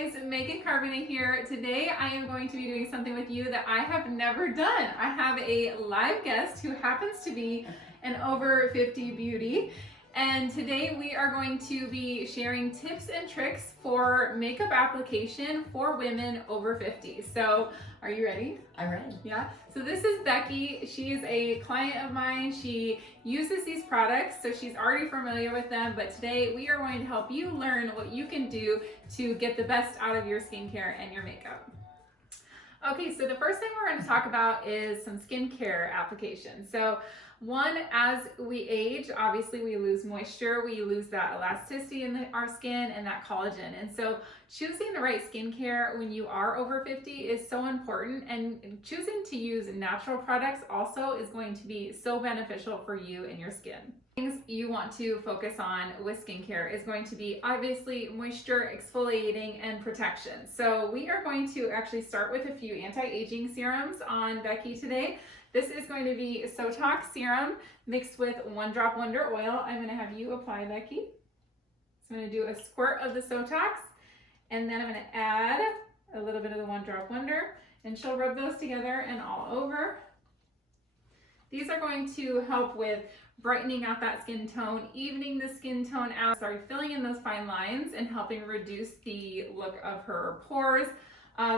guys, Megan Carbonate here. Today I am going to be doing something with you that I have never done. I have a live guest who happens to be an over 50 beauty. And today we are going to be sharing tips and tricks for makeup application for women over 50. So are you ready? I'm ready. Yeah. So this is Becky. She's a client of mine. She uses these products, so she's already familiar with them. But today we are going to help you learn what you can do to get the best out of your skincare and your makeup. Okay, so the first thing we're going to talk about is some skincare applications. So one, as we age, obviously we lose moisture, we lose that elasticity in our skin and that collagen. And so choosing the right skincare when you are over 50 is so important, and choosing to use natural products also is going to be so beneficial for you and your skin. Things you want to focus on with skincare is going to be obviously moisture, exfoliating, and protection. So we are going to actually start with a few anti-aging serums on Becky today. This is going to be Sotox serum mixed with 1 drop Wonder Oil. I'm going to have you apply, Becky. So I'm going to do a squirt of the Sotox, and then I'm going to add a little bit of the 1 drop Wonder, and she'll rub those together and all over. These are going to help with brightening out that skin tone, evening the skin tone out, filling in those fine lines and helping reduce the look of her pores.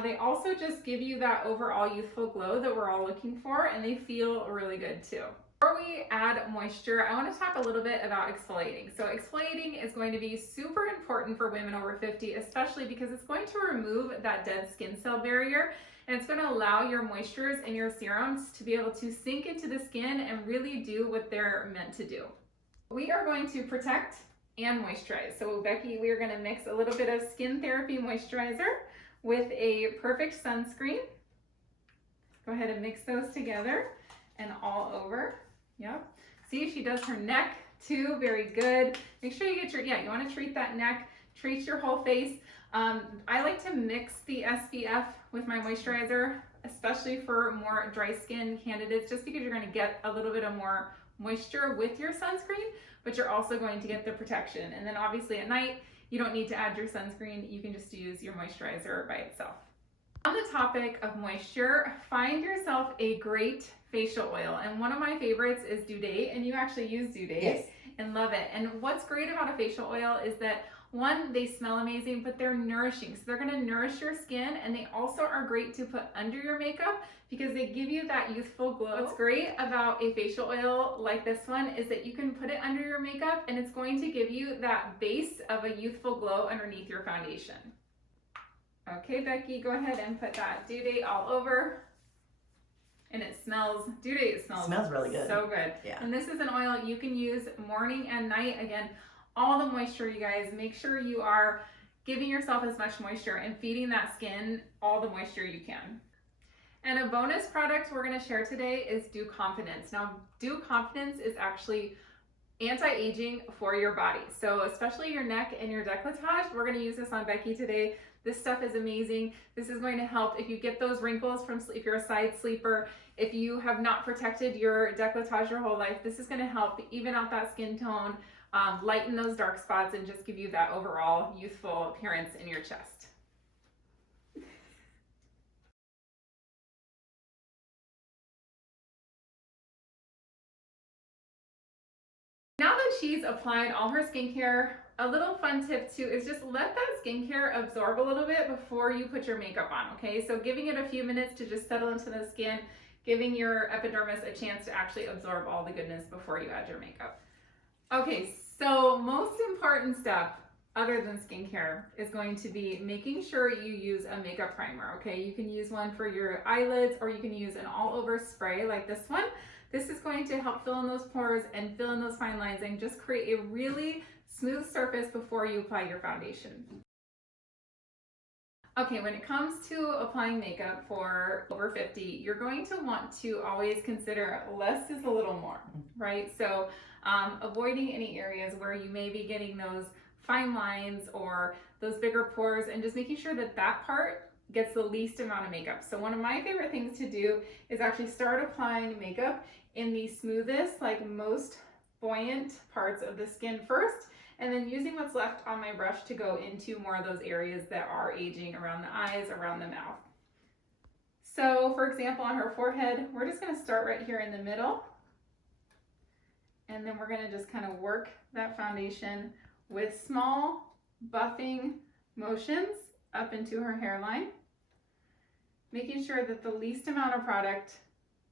They also just give you that overall youthful glow that we're all looking for, and they feel really good too. Before we add moisture, I want to talk a little bit about exfoliating. So exfoliating is going to be super important for women over 50, especially because it's going to remove that dead skin cell barrier, and it's going to allow your moistures and your serums to be able to sink into the skin and really do what they're meant to do. We are going to protect and moisturize. So Becky, we are going to mix a little bit of Skin Therapy Moisturizer with a Perfect Sunscreen. Go ahead and mix those together and all over. Yep. See, she does her neck too. Very good. Make sure you get your, you want to treat that neck, treat your whole face. I like to mix the SPF with my moisturizer, especially for more dry skin candidates, just because you're going to get a little bit of more moisture with your sunscreen, but you're also going to get the protection. And then obviously at night, you don't need to add your sunscreen. You can just use your moisturizer by itself. On the topic of moisture, find yourself a great facial oil. And one of my favorites is Due Date, and you actually use Due Date. Yes. And love it. And what's great about a facial oil is that, one, they smell amazing, but they're nourishing. So they're going to nourish your skin, and they also are great to put under your makeup because they give you that youthful glow. What's great about a facial oil like this one is that you can put it under your makeup, and it's going to give you that base of a youthful glow underneath your foundation. Okay, Becky, go ahead and put that Due Date all over. And it smells, Due Date smells really good. So good. Yeah. And this is an oil you can use morning and night. Again, all the moisture, you guys. Make sure you are giving yourself as much moisture and feeding that skin all the moisture you can. And a bonus product we're going to share today is Dew Confidence. Now, Dew Confidence is actually anti-aging for your body. So especially your neck and your décolletage, we're going to use this on Becky today. This stuff is amazing. This is going to help if you get those wrinkles from, if you're a side sleeper, if you have not protected your décolletage your whole life, this is going to help even out that skin tone, lighten those dark spots, and just give you that overall youthful appearance in your chest. Now that she's applied all her skincare, a little fun tip too is just let that skincare absorb a little bit before you put your makeup on, okay? So giving it a few minutes to just settle into the skin, giving your epidermis a chance to actually absorb all the goodness before you add your makeup. Okay, so most important step other than skincare is going to be making sure you use a makeup primer, okay? You can use one for your eyelids, or you can use an all-over spray like this one. This is going to help fill in those pores and fill in those fine lines and just create a really smooth surface before you apply your foundation. Okay, when it comes to applying makeup for over 50, you're going to want to always consider less is a little more, right? So avoiding any areas where you may be getting those fine lines or those bigger pores, and just making sure that that part gets the least amount of makeup. So one of my favorite things to do is actually start applying makeup in the smoothest, like most buoyant parts of the skin first, and then using what's left on my brush to go into more of those areas that are aging around the eyes, around the mouth. So for example, on her forehead, we're just going to start right here in the middle, and then we're going to just kind of work that foundation with small buffing motions up into her hairline, making sure that the least amount of product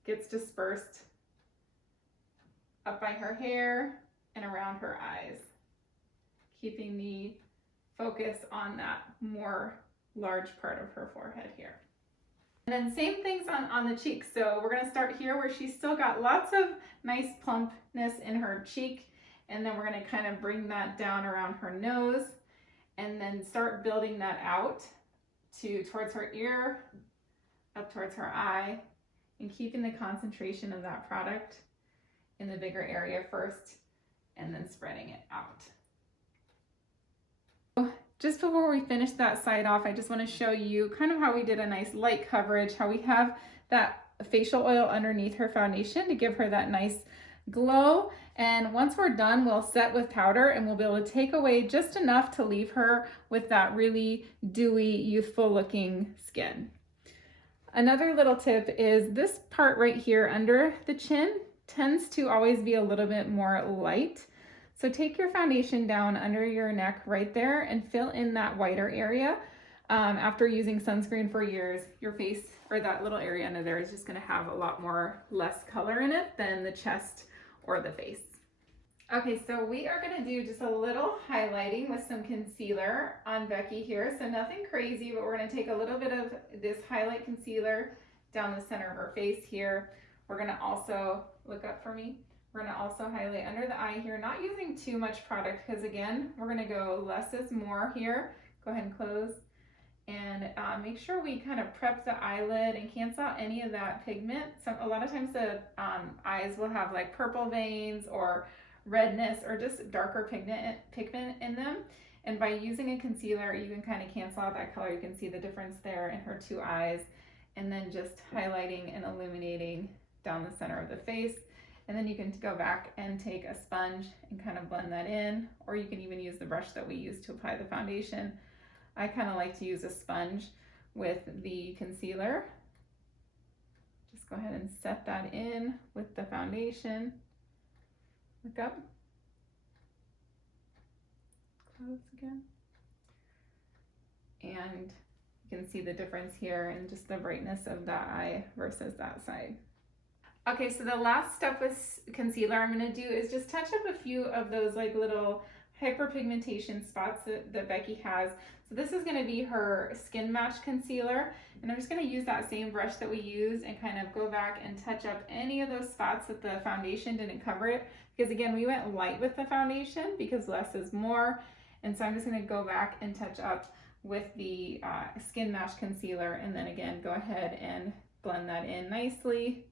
gets dispersed up by her hair and around her eyes, keeping the focus on that more large part of her forehead here. And then same things on the cheeks. So we're going to start here where she's still got lots of nice plumpness in her cheek, and then we're going to kind of bring that down around her nose, and then start building that out towards her ear, up towards her eye, and keeping the concentration of that product in the bigger area first, and then spreading it out. Just before we finish that side off, I just want to show you kind of how we did a nice light coverage, how we have that facial oil underneath her foundation to give her that nice glow. And once we're done, we'll set with powder, and we'll be able to take away just enough to leave her with that really dewy, youthful looking skin. Another little tip is this part right here under the chin tends to always be a little bit more light. So take your foundation down under your neck right there and fill in that whiter area. After using sunscreen for years, your face, or that little area under there, is just going to have a lot more less color in it than the chest or the face. Okay, so we are going to do just a little highlighting with some concealer on Becky here. So nothing crazy, but we're going to take a little bit of this highlight concealer down the center of her face here. We're going to also, look up for me, we're going to also highlight under the eye here, not using too much product, because again, we're going to go less is more here. Go ahead and close, and make sure we kind of prep the eyelid and cancel out any of that pigment. A lot of times the eyes will have like purple veins or redness or just darker pigment in them. And by using a concealer, you can kind of cancel out that color. You can see the difference there in her two eyes, and then just highlighting and illuminating down the center of the face. And then you can go back and take a sponge and kind of blend that in, or you can even use the brush that we use to apply the foundation. I kind of like to use a sponge with the concealer. Just go ahead and set that in with the foundation. Look up. Close again. And you can see the difference here and just the brightness of that eye versus that side. Okay, so the last step with concealer I'm going to do is just touch up a few of those like little hyperpigmentation spots that Becky has. So this is going to be her Skin Match concealer, and I'm just going to use that same brush that we used and kind of go back and touch up any of those spots that the foundation didn't cover it, because again, we went light with the foundation because less is more. And so I'm just going to go back and touch up with the Skin Match concealer, and then again go ahead and blend that in nicely.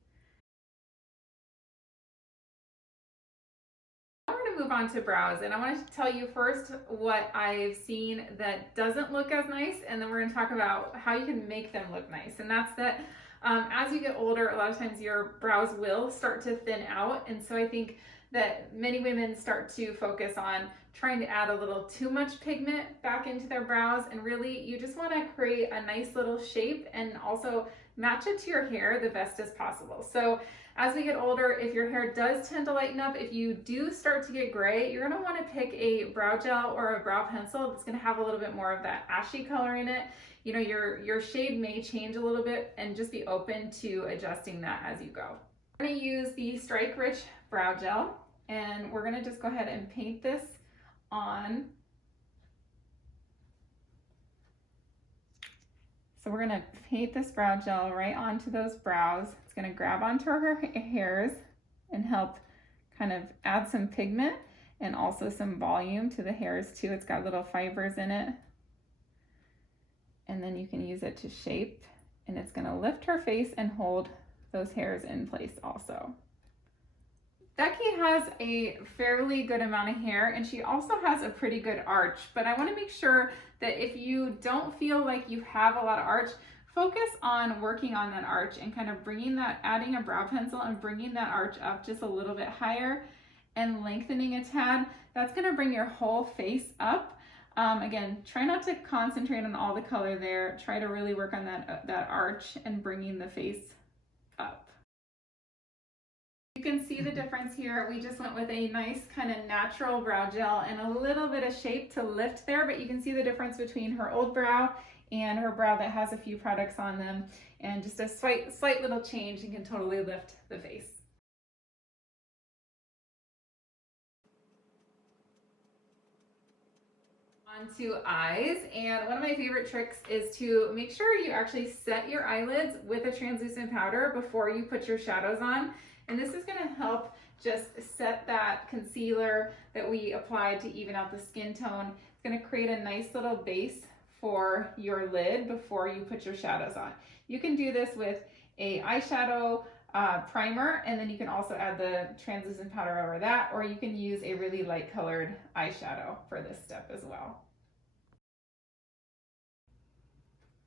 Move on to brows, and I want to tell you first what I've seen that doesn't look as nice, and then we're going to talk about how you can make them look nice. And that's that as you get older, a lot of times your brows will start to thin out, and so I think that many women start to focus on trying to add a little too much pigment back into their brows, and really you just want to create a nice little shape and also match it to your hair the best as possible. So as we get older, if your hair does tend to lighten up, if you do start to get gray, you're going to want to pick a brow gel or a brow pencil that's going to have a little bit more of that ashy color in it. You know, your shade may change a little bit, and just be open to adjusting that as you go. I'm going to use the Strike Rich Brow Gel, and we're going to just go ahead and paint this on. So we're going to paint this brow gel right onto those brows. It's going to grab onto her hairs and help kind of add some pigment and also some volume to the hairs too. It's got little fibers in it. And then you can use it to shape, and it's going to lift her face and hold those hairs in place also. Becky has a fairly good amount of hair, and she also has a pretty good arch, but I want to make sure that if you don't feel like you have a lot of arch, focus on working on that arch and kind of bringing that, adding a brow pencil and bringing that arch up just a little bit higher, and lengthening a tad, that's gonna bring your whole face up. Again, try not to concentrate on all the color there. Try to really work on that arch and bringing the face up. You can see the difference here. We just went with a nice kind of natural brow gel and a little bit of shape to lift there, but you can see the difference between her old brow and her brow that has a few products on them, and just a slight little change and can totally lift the face. Onto eyes, and one of my favorite tricks is to make sure you actually set your eyelids with a translucent powder before you put your shadows on, and this is going to help just set that concealer that we applied to even out the skin tone. It's going to create a nice little base for your lid before you put your shadows on. You can do this with a eyeshadow primer, and then you can also add the translucent powder over that, or you can use a really light colored eyeshadow for this step as well.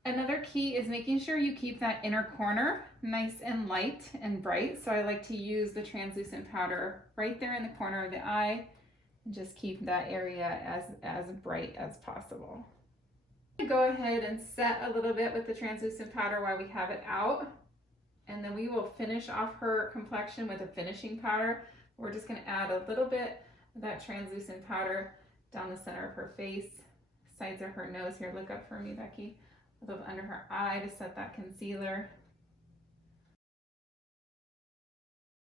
Another key is making sure you keep that inner corner nice and light and bright. So I like to use the translucent powder right there in the corner of the eye and just keep that area as bright as possible. Go ahead and set a little bit with the translucent powder while we have it out. And then we will finish off her complexion with a finishing powder. We're just going to add a little bit of that translucent powder down the center of her face, sides of her nose here. Look up for me, Becky. A little under her eye to set that concealer.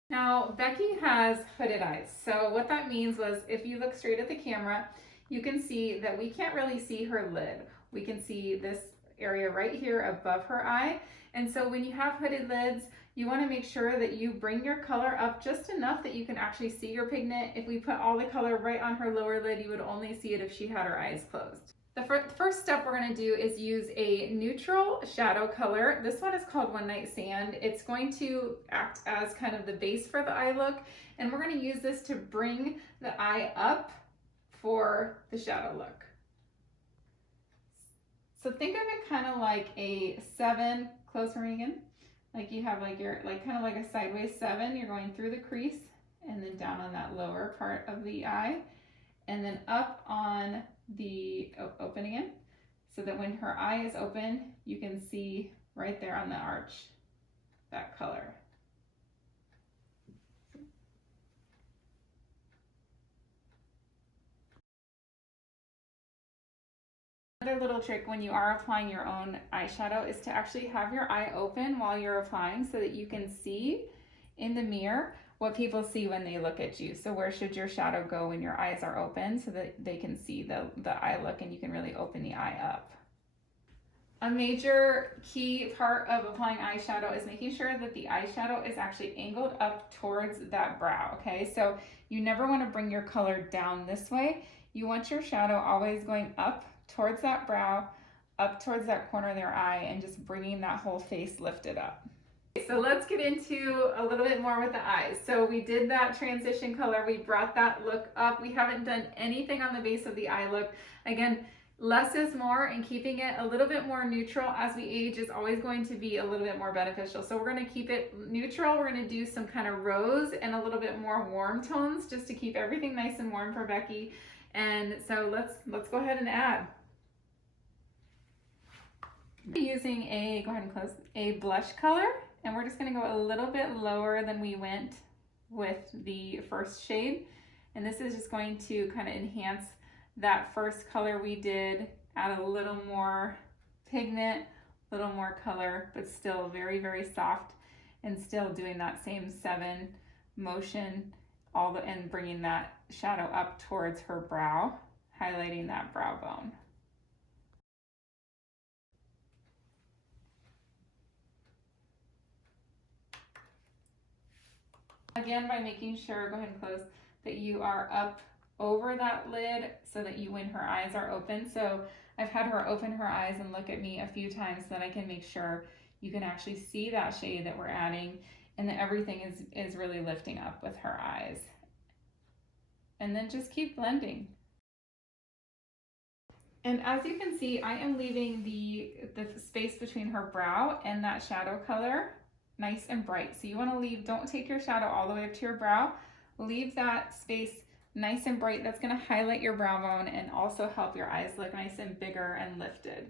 Now, Becky has hooded eyes. So what that means was if you look straight at the camera, you can see that we can't really see her lid. We can see this area right here above her eye. And so when you have hooded lids, you want to make sure that you bring your color up just enough that you can actually see your pigment. If we put all the color right on her lower lid, you would only see it if she had her eyes closed. The first step we're going to do is use a neutral shadow color. This one is called One Night Sand. It's going to act as kind of the base for the eye look, and we're going to use this to bring the eye up for the shadow look. So think of it kind of like a 7, close for Meagan, like you have like your, kind of like a sideways 7, you're going through the crease and then down on that lower part of the eye and then up on the open again, so that when her eye is open, you can see right there on the arch that color. Another little trick when you are applying your own eyeshadow is to actually have your eye open while you're applying so that you can see in the mirror what people see when they look at you. So where should your shadow go when your eyes are open so that they can see the eye look and you can really open the eye up. A major key part of applying eyeshadow is making sure that the eyeshadow is actually angled up towards that brow, okay? So you never want to bring your color down this way. You want your shadow always going up towards that brow, up towards that corner of their eye, and just bringing that whole face lifted up. So let's get into a little bit more with the eyes. So we did that transition color, we brought that look up. We haven't done anything on the base of the eye look. Again, less is more, and keeping it a little bit more neutral as we age is always going to be a little bit more beneficial. So we're going to keep it neutral. We're going to do some kind of rose and a little bit more warm tones just to keep everything nice and warm for Becky. And so let's go ahead and add. Using a, go ahead and close, a blush color, and we're just going to go a little bit lower than we went with the first shade. And this is just going to kind of enhance that first color we did, add a little more pigment, a little more color, but still very, very soft, and still doing that same 7 motion, and bringing that shadow up towards her brow, highlighting that brow bone. Again, by making sure, go ahead and close, that you are up over that lid so that when her eyes are open. So I've had her open her eyes and look at me a few times so that I can make sure you can actually see that shade that we're adding and that everything is really lifting up with her eyes. And then just keep blending. And as you can see, I am leaving the space between her brow and that shadow color nice and bright. So you want to leave, don't take your shadow all the way up to your brow. leave that space nice and bright. That's gonna highlight your brow bone and also help your eyes look nice and bigger and lifted.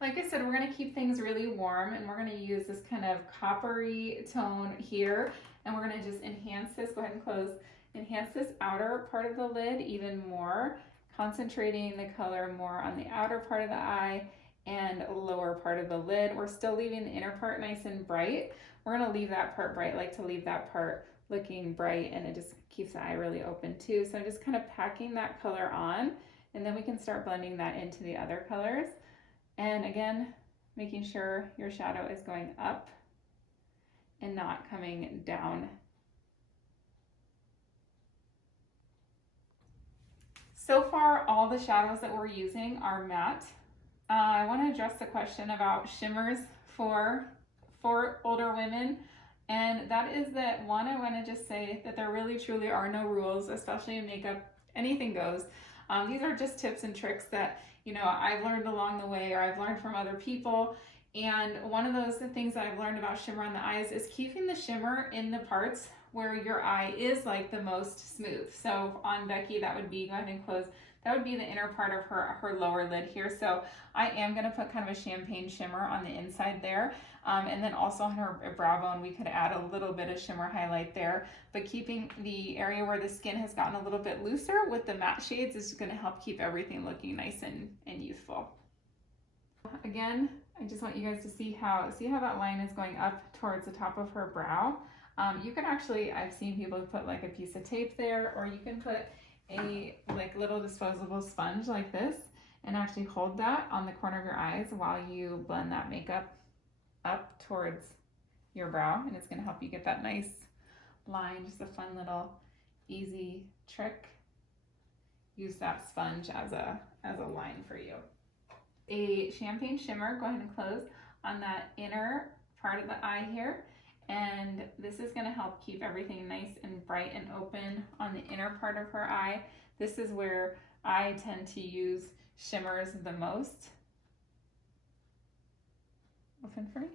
Like I said, we're gonna keep things really warm, and we're gonna use this kind of coppery tone here, and we're gonna just enhance this, go ahead and close, enhance this outer part of the lid even more, concentrating the color more on the outer part of the eye and lower part of the lid. We're still leaving the inner part nice and bright. We're gonna leave that part bright, like to leave that part looking bright, and it just keeps the eye really open too. So I'm just kind of packing that color on, and then we can start blending that into the other colors. And again, making sure your shadow is going up and not coming down. So far, all the shadows that we're using are matte. I want to address the question about shimmers for older women. And that is that, one, I want to just say that there really truly are no rules, especially in makeup. Anything goes. These are just tips and tricks that, you know, I've learned along the way, or I've learned from other people. And one of those things that I've learned about shimmer on the eyes is keeping the shimmer in the parts where your eye is like the most smooth. So on Becky, that would be, go ahead and close, that would be the inner part of her lower lid here. So I am gonna put kind of a champagne shimmer on the inside there. And then also on her brow bone, we could add a little bit of shimmer highlight there, but keeping the area where the skin has gotten a little bit looser with the matte shades is gonna help keep everything looking nice and youthful. Again, I just want you guys to see how that line is going up towards the top of her brow. You can actually, I've seen people put like a piece of tape there, or you can put a like little disposable sponge like this and actually hold that on the corner of your eyes while you blend that makeup up towards your brow, and it's going to help you get that nice line. Just a fun little easy trick. Use that sponge as a line for you. A champagne shimmer, go ahead and close on that inner part of the eye here, and this is going to help keep everything nice and bright and open on the inner part of her eye. This is where I tend to use shimmers the most. Open for me.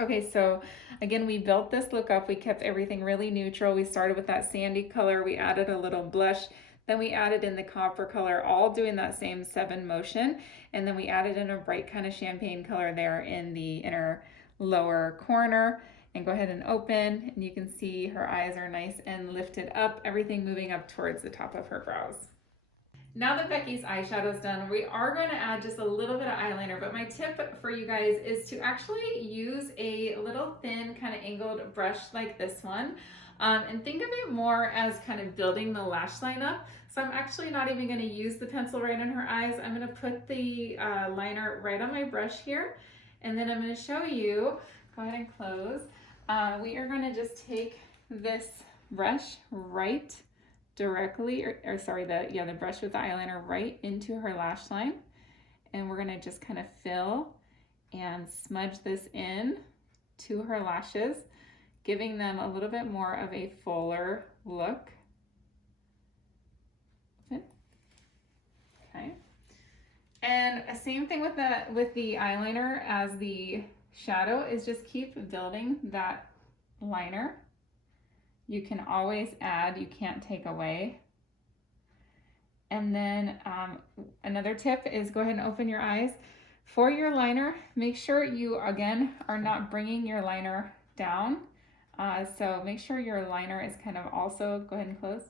Okay, so again, we built this look up. We kept everything really neutral. We started with that sandy color. We added a little blush. Then we added in the copper color, all doing that same 7 motion. And then we added in a bright kind of champagne color there in the inner lower corner. And go ahead and open, and you can see her eyes are nice and lifted up, everything moving up towards the top of her brows. Now that Becky's eyeshadow is done, we are going to add just a little bit of eyeliner, but my tip for you guys is to actually use a little thin kind of angled brush like this one, and think of it more as kind of building the lash line up. So I'm actually not even going to use the pencil right on her eyes. I'm going to put the liner right on my brush here, and then I'm going to show you, go ahead and close. We are going to just take this brush right directly, the brush with the eyeliner right into her lash line, and we're going to just kind of fill and smudge this in to her lashes, giving them a little bit more of a fuller look. Okay, and same thing with the eyeliner as the shadow, is just keep building that liner. You can always add, you can't take away. And then another tip is go ahead and open your eyes. For your liner, make sure you, again, are not bringing your liner down. So make sure your liner is kind of also, go ahead and close,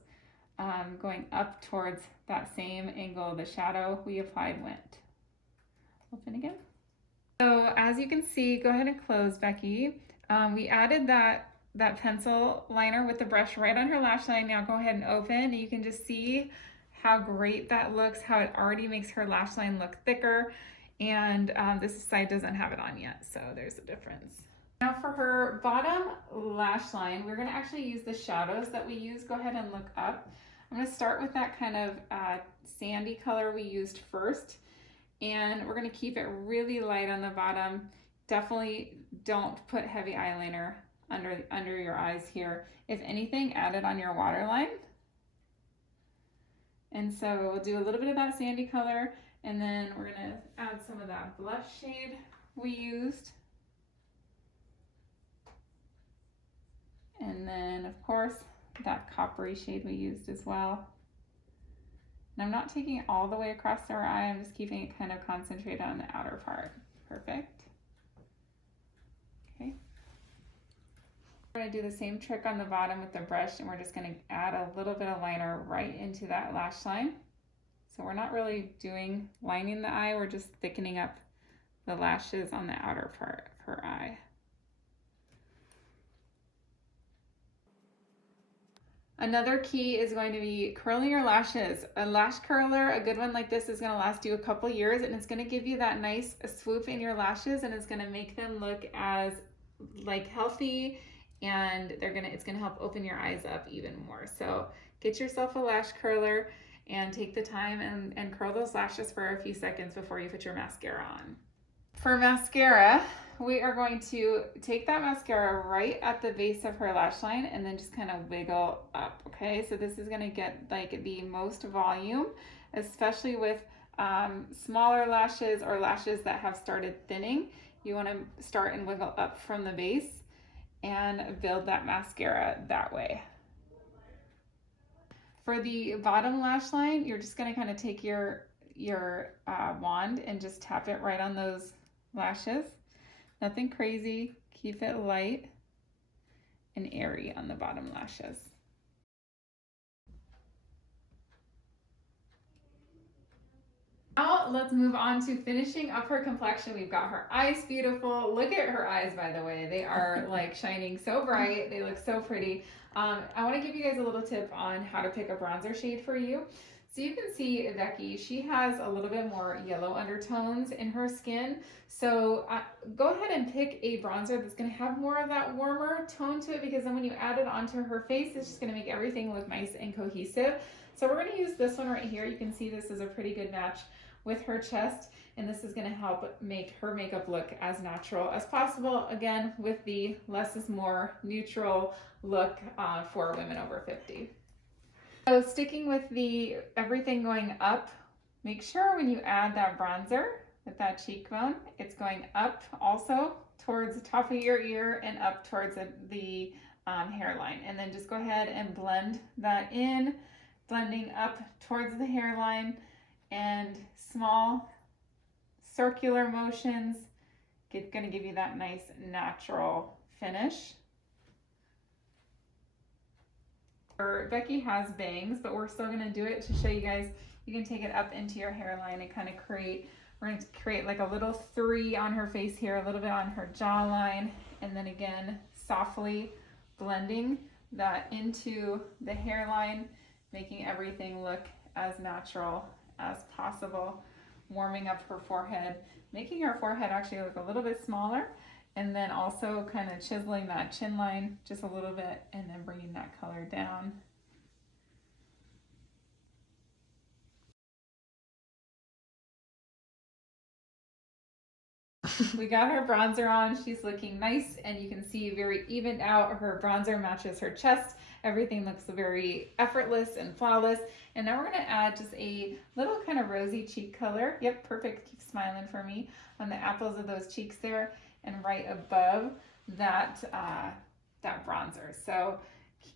going up towards that same angle the shadow we applied went. Open again. So as you can see, go ahead and close, Becky. We added that pencil liner with the brush right on her lash line. Now go ahead and open. You can just see how great that looks, how it already makes her lash line look thicker. And this side doesn't have it on yet, so there's a difference. Now for her bottom lash line, we're gonna actually use the shadows that we use. Go ahead and look up. I'm gonna start with that kind of sandy color we used first. And we're gonna keep it really light on the bottom. Definitely don't put heavy eyeliner under your eyes here. If anything, add it on your waterline. And so we'll do a little bit of that sandy color, and then we're gonna add some of that blush shade we used. And then of course that coppery shade we used as well. And I'm not taking it all the way across our eye, I'm just keeping it kind of concentrated on the outer part. Perfect. Okay. We're going to do the same trick on the bottom with the brush, and we're just going to add a little bit of liner right into that lash line. So we're not really lining the eye, we're just thickening up the lashes on the outer part of her eye. Another key is going to be curling your lashes. A lash curler, a good one like this, is going to last you a couple years, and it's going to give you that nice swoop in your lashes, and it's going to make them look as like healthy, and it's going to help open your eyes up even more. So get yourself a lash curler and take the time and curl those lashes for a few seconds before you put your mascara on. For mascara, we are going to take that mascara right at the base of her lash line and then just kind of wiggle up, okay? So this is gonna get like the most volume, especially with smaller lashes or lashes that have started thinning. You wanna start and wiggle up from the base and build that mascara that way. For the bottom lash line, you're just gonna kind of take your wand and just tap it right on those lashes. Nothing crazy, keep it light and airy on the bottom lashes. Now let's move on to finishing up her complexion. We've got her eyes beautiful. Look at her eyes, by the way. They are like shining so bright. They look so pretty. I want to give you guys a little tip on how to pick a bronzer shade for you. So you can see Becky, she has a little bit more yellow undertones in her skin. So go ahead and pick a bronzer that's going to have more of that warmer tone to it, because then when you add it onto her face, it's just going to make everything look nice and cohesive. So we're going to use this one right here. You can see this is a pretty good match with her chest, and this is going to help make her makeup look as natural as possible, again with the less is more neutral look for women over 50. So sticking with the everything going up, make sure when you add that bronzer with that cheekbone, it's going up also towards the top of your ear and up towards the hairline, and then just go ahead and blend that in, blending up towards the hairline, and small circular motions going to give you that nice natural finish. Becky has bangs, but we're still going to do it to show you guys. You can take it up into your hairline and kind of we're going to create like a little 3 on her face here, a little bit on her jawline, and then again softly blending that into the hairline, making everything look as natural as possible, warming up her forehead, making her forehead actually look a little bit smaller, and then also kind of chiseling that chin line just a little bit, and then bringing that color down. We got her bronzer on. She's looking nice, and you can see very evened out. Her bronzer matches her chest. Everything looks very effortless and flawless. And now we're going to add just a little kind of rosy cheek color. Yep, perfect. Keep smiling for me. On the apples of those cheeks there, and right above that that bronzer. So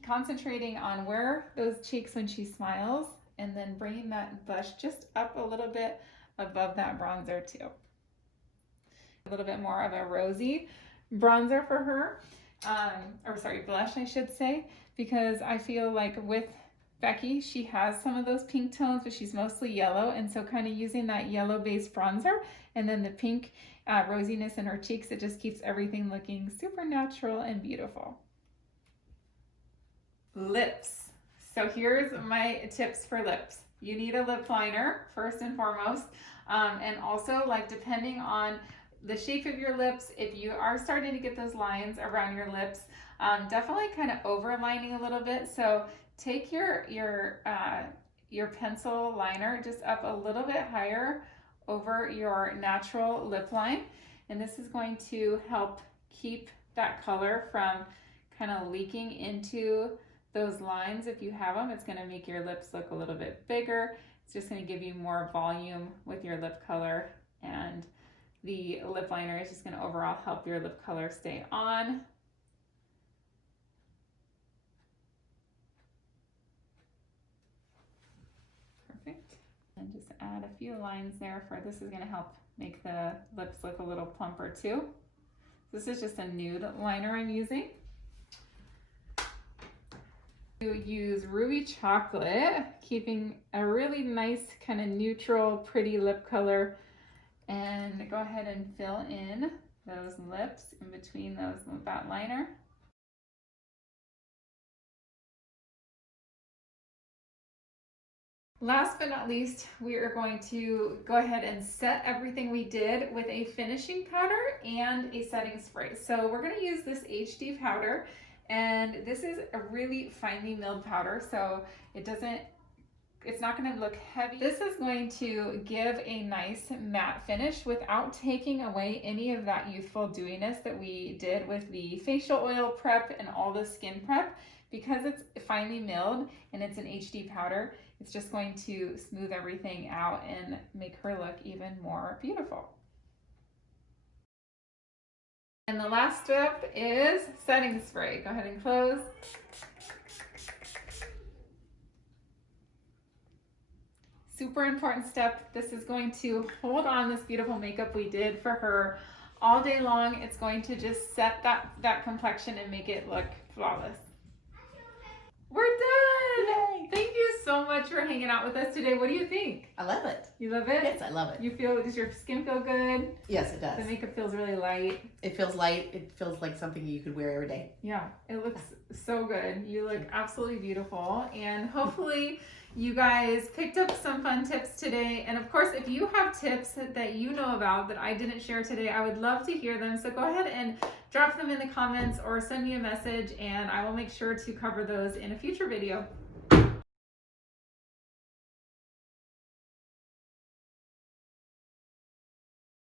concentrating on where those cheeks when she smiles, and then bringing that blush just up a little bit above that bronzer too. A little bit more of a rosy bronzer for her, or sorry, blush I should say, because I feel like with Becky, she has some of those pink tones, but she's mostly yellow, and so kind of using that yellow based bronzer and then the pink rosiness in her cheeks, it just keeps everything looking super natural and beautiful. Lips. So here's my tips for lips. You need a lip liner first and foremost, and also like depending on the shape of your lips, if you are starting to get those lines around your lips, definitely kind of overlining a little bit. So take your pencil liner just up a little bit higher over your natural lip line, and this is going to help keep that color from kind of leaking into those lines. If you have them, it's going to make your lips look a little bit bigger. It's just going to give you more volume with your lip color, and the lip liner is just going to overall help your lip color stay on. Perfect. And just add a few lines there for this is going to help make the lips look a little plumper too. This is just a nude liner I'm using. You use Ruby Chocolate, keeping a really nice kind of neutral, pretty lip color. And go ahead and fill in those lips in between that liner. Last but not least, we are going to go ahead and set everything we did with a finishing powder and a setting spray. So we're going to use this HD powder, and this is a really finely milled powder, so it's not going to look heavy. This is going to give a nice matte finish without taking away any of that youthful dewiness that we did with the facial oil prep and all the skin prep. Because it's finely milled and it's an HD powder, it's just going to smooth everything out and make her look even more beautiful. And the last step is setting spray. Go ahead and close. Super important step. This is going to hold on this beautiful makeup we did for her all day long. It's going to just set that complexion and make it look flawless. We're done! Yay! Thank you so much for hanging out with us today. What do you think? I love it. You love it? Yes, I love it. Does your skin feel good? Yes, it does. The makeup feels really light. It feels light. It feels like something you could wear every day. Yeah, it looks so good. You look absolutely beautiful. And hopefully you guys picked up some fun tips today. And of course, if you have tips that you know about that I didn't share today, I would love to hear them. So go ahead and drop them in the comments or send me a message, and I will make sure to cover those in a future video.